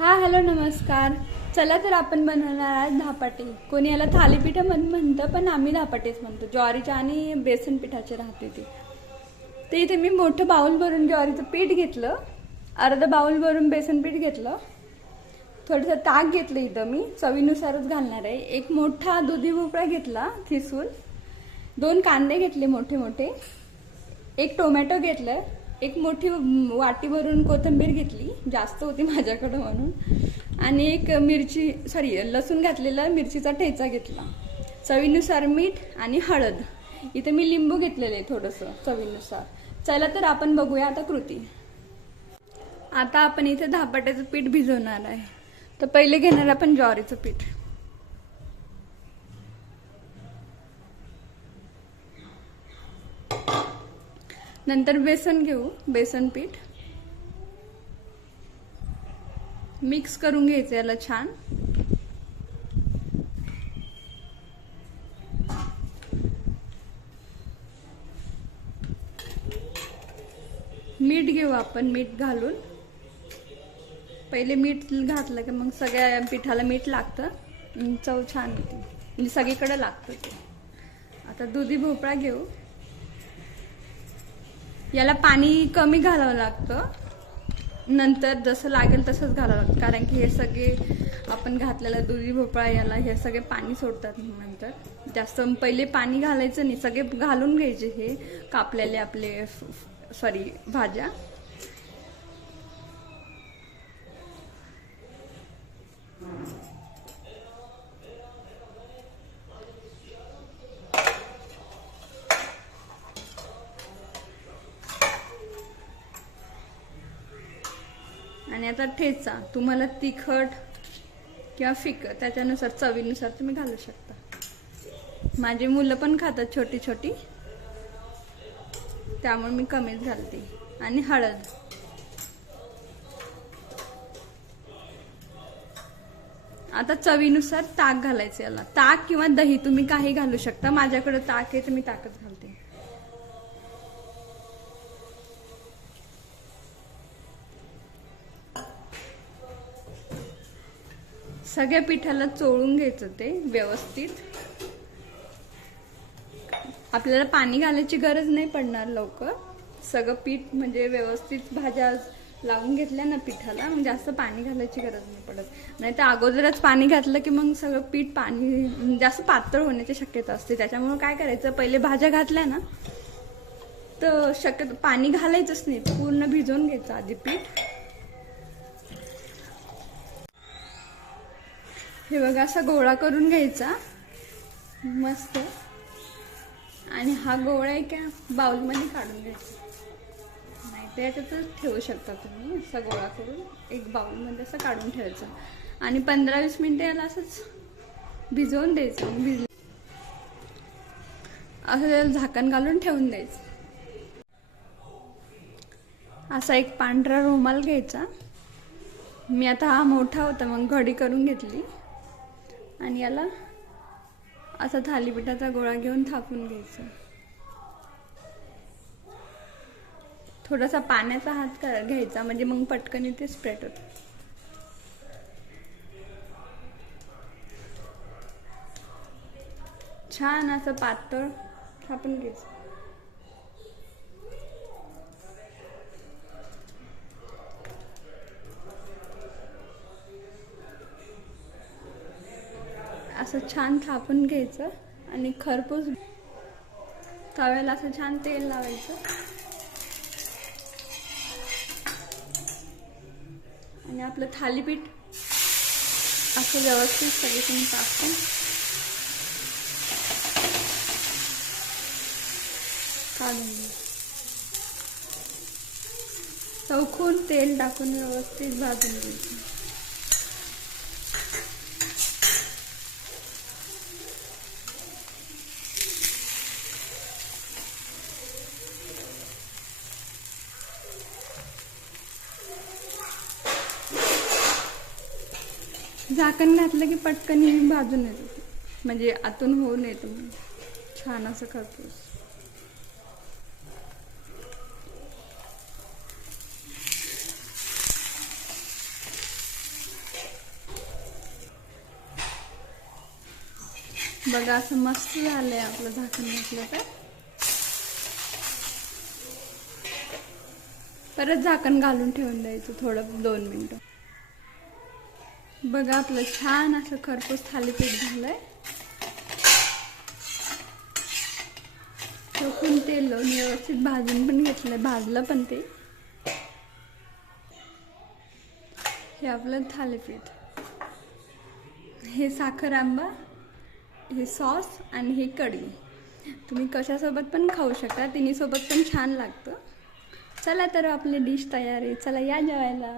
हा हॅलो नमस्कार. चला तर आपण बनवणार आहे धपाटे. कोणी याला थालीपीठ म्हणतं पण आम्ही धपाटेच म्हणतो. ज्वारीच्या आणि बेसन पिठाचे राहते ते इथे मी मोठं बाउल भरून ज्वारीचं पीठ घेतलं, अर्धा बाउल भरून बेसन पीठ घेतलं, थोडंसं ताक घेतलं, इथं मी चवीनुसारच घालणार आहे. एक मोठा दुधी भोपळा घेतला खिसून, 2 कांदे घेतले मोठे मोठे, एक टोमॅटो घेतलं, एक मोठी वाटी भरून कोथिंबीर घेतली, जास्त होती माझ्याकडं म्हणून, आणि एक लसूण घातलेला मिरचीचा ठेचा घेतला, चवीनुसार मीठ आणि हळद. इथे मी लिंबू घेतलेलं आहे थोडंसं चवीनुसार. चला तर आपण बघूया आता कृती. आता आपण इथे धपाट्याचं पीठ भिजवणार आहे. तर पहिले घेणार आपण ज्वारीचं पीठ, नंतर बेसन घेऊ, बेसन पीठ मिक्स करून घ्यायचं याला छान. मीठ घेऊ आपण, मीठ घालून पहिले मीठ घातलं की मग सगळ्या पिठाला मीठ लागतं, चव छान येते, म्हणजे सगळीकडे लागतं ते. आता दुधी भोपळा घेऊ, याला पाणी कमी घालावं लागतं, नंतर जसं लागेल तसंच घालावं लागतं, कारण की हे सगळे आपण घातलेलं दुधी भोपळा याला हे सगळे पाणी सोडतात. नंतर जास्त पहिले पाणी घालायचं नाही, सगळे घालून घ्यायचे हे कापलेले आपले भाज्या. आणि आता ठेचा, तुम्हाला तिखट किंवा फिकं त्याच्यानुसार चवीनुसार तुम्ही घालू शकता. माझी मुलं पण खातात छोटी छोटी, त्यामुळे मी कमीच घालते. आणि हळद. आता चवीनुसार ताक घालायचं याला, ताक किंवा दही तुम्ही काही घालू शकता. माझ्याकडे ताक आहे तर मी ताकच घालते. सगळ्या पिठाला चोळून घ्यायचं ते व्यवस्थित. आपल्याला पाणी घालायची गरज नाही पडणार लवकर. सगळं पीठ म्हणजे व्यवस्थित भाज्या लावून घेतल्या ना पिठाला, म्हणजे जास्त पाणी घालायची गरज नाही पडत. नाही तर अगोदरच पाणी घातलं की मग सगळं पीठ पाणी जास्त पातळ होण्याची शक्यता असते. त्याच्यामुळे काय करायचं, पहिले भाज्या घातल्या ना तर शक्यतो पाणी घालायचंच नाही, पूर्ण भिजवून घ्यायचं आधी पीठ. हे बघा, असा गोळा करून घ्यायचा मस्त, आणि हा गोळा एका बाउलमध्ये काढून घ्यायचा. नाही तर याच्यातच ठेवू शकता तुम्ही. असा गोळा करून एक बाउलमध्ये असं काढून ठेवायचं, आणि 15-20 मिनिटं याला असंच भिजवून द्यायचं. असं त्याला झाकण घालून ठेवून द्यायचं. असा एक पांढरा रुमाल घ्यायचा. मी आता हा मोठा होता मग घडी करून घेतली, आणि याला असा थालीपीठाचा गोळा घेऊन थापून घ्यायचा. थोडासा पाण्याचा हात घ्यायचा, म्हणजे मग पटकन इथे स्प्रेड होतं. छान असं पातळ थापून घ्यायचं. असं छान थापून घ्यायचं, आणि खरपूस तव्याला असं छान तेल लावायचं, आणि आपलं थालीपीठ असं व्यवस्थित सगळीकडून टाकून काढून घ्यायचं. चौकून तेल टाकून व्यवस्थित भाजून घ्यायचं. झाकण घातलं की पटकन भाजून येतं, म्हणजे आतून होऊन येतं छान असं खरपूस. बघा असं मस्त झालंय आपलं झाकण घातलं तर. परत झाकण घालून ठेवून द्यायचं थोडं 2 मिनिटं. बघा आपलं छान असं खरपूस थालीपीठ झालंय. टोकून तेल लावून व्यवस्थित भाजून पण घेतलंय, भाजलं पण ते. हे आपलं थालीपीठ, हे साखर आंबा, हे सॉस आणि हे कढी. तुम्ही कशासोबत पण खाऊ शकता, तिन्ही सोबत पण छान लागतं. चला तर आपली डिश तयार आहे, चला या जेवायला.